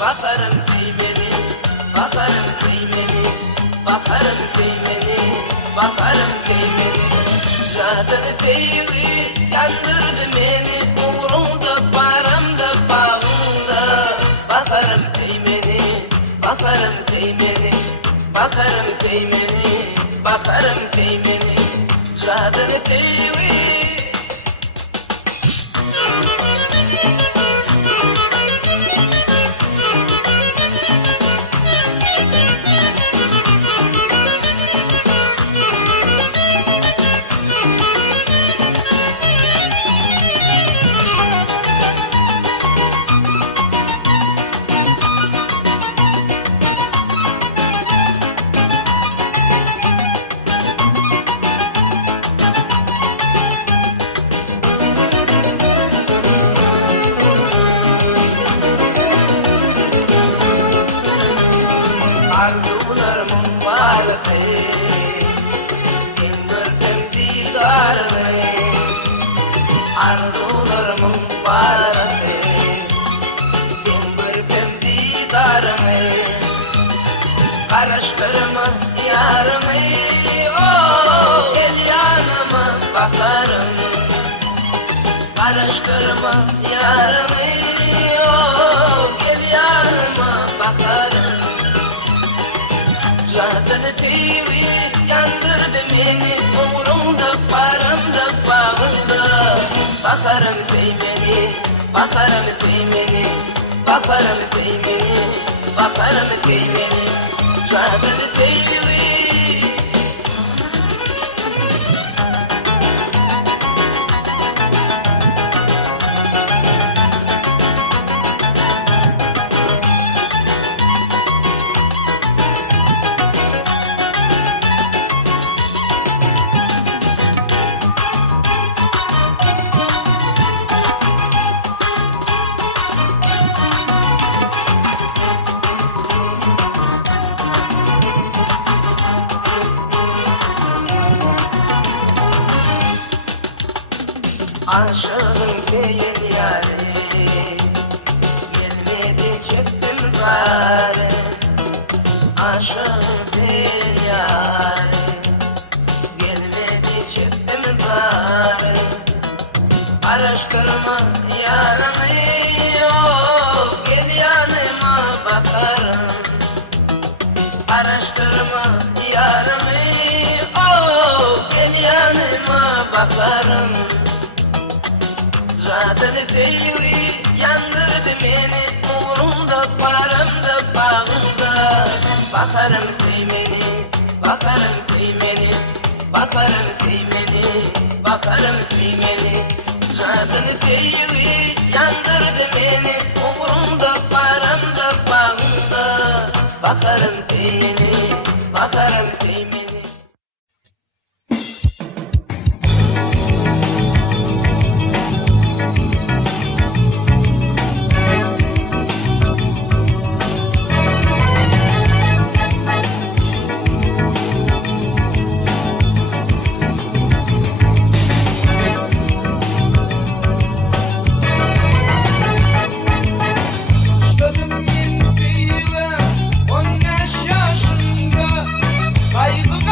Bakarım kıymeni, bakarım kıymeni, bakarım kıymeni, bakarım kıymeni. Cadını kıyığı yandırdı beni, uğrumda paramda bağımda. Bakarım kıymeni, bakarım kıymeni, bakarım kıymeni, bakarım kıymeni. Cadını kıyığı. Arzular mübarek indirdim didarını. Arzular mübarek indirdim didarını. Karıştırma yarımı, oh, gel yanıma bakarım. Karıştırma yarımı, oh, gel yanıma bakarım. Cadını kıyığı yandırdı beni, uğrumda paramda bağımda. Bakarım kıymeni, bakarım kıymeni, bakarım kıymeni, bakarım kıymeni. Cadını kıyığı. Aşığım değil yâri, gelmedi çıktım gari. Aşığım değil yâri, gelmedi çıktım gari. Araştırma yarımı, oh, gel yanıma bakarım. Araştırma yarımı, oh, gel yanıma bakarım. Cadını kıyığı yandırdı beni, uğrumda paramda bağımda. Bakarım kıymeni, bakarım kıymeni, bakarım kıymeni, bakarım kıymeni. Cadını kıyığı yandırdı beni, uğrumda paramda bağımda. Bakarım kıymeni, bakarım kıymeni. Başladım bir kıyığa 15 yaşında, kaybım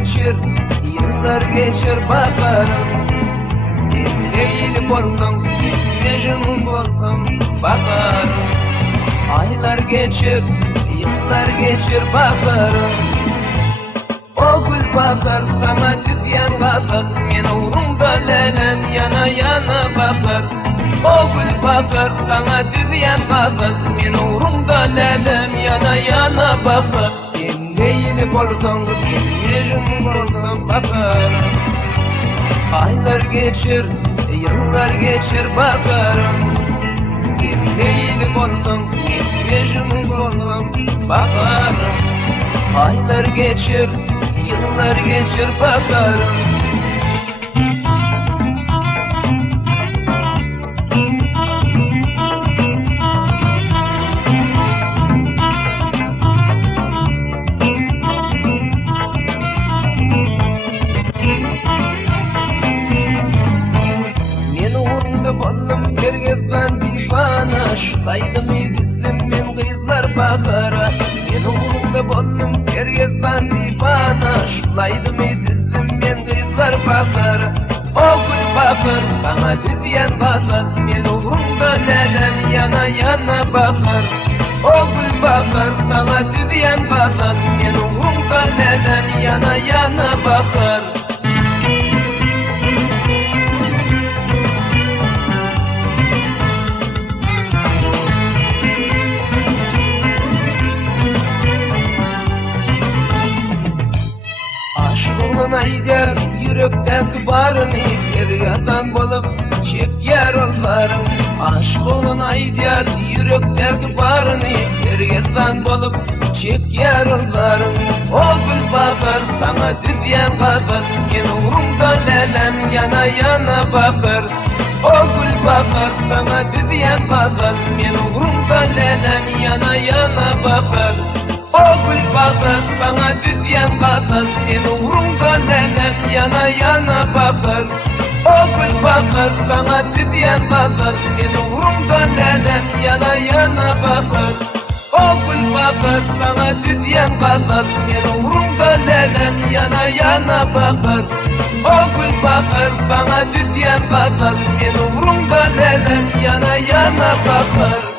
geçir, yıllar geçir bakarım. Eğilip olsam, mecnun olsam bakarım. Aylar geçir, yıllar geçir bakarım. O gül bakar, sana tütyen bakar, men uğrumda lelem yana yana bakar. O gül bakar, sana tütyen bakar, men uğrumda lelem yana yana bakar. Sen eğilip olsam, mecnun olsam bakarım. Aylar geçir, yıllar geçir bakarım. Eğilip olsam, mecnun olsam bakarım. Aylar geçir, yıllar geçir bakarım. Men uğrunda boldum sergezban divana, şulaydım edildim men kızlar bakara. Men uğrunda boldum sergezban divana, şulaydım edildim men kızlar bakara. O gül bakar, bana düzyen kadar, men uğrunda lelem yana yana bakar. O gül bakar, bana düzyen kadar, men uğrunda lelem yana yana bakar. Aşkın ayder, yürekteki barını deryadan bulup çek yer ollarım. Aşkın ayder, yürekteki barını deryadan bulup çek yer ollarım. O gül bakar, sana düzyen kadar, men uğrumda lelem yana yana bakar. O gül bakar, sana düzyen kadar, men uğrumda lelem yana yana bakar. O gül bakar, bana düzyen kadar, men uğrumda lelem yana yana bakar. O gül bakar, bana düzyen kadar, men uğrumda lelem yana yana bakar. O gül bakar, bana düzyen kadar, men uğrumda lelem yana yana bakar. O gül bakar, bana düzyen kadar, men uğrumda lelem yana yana bakar.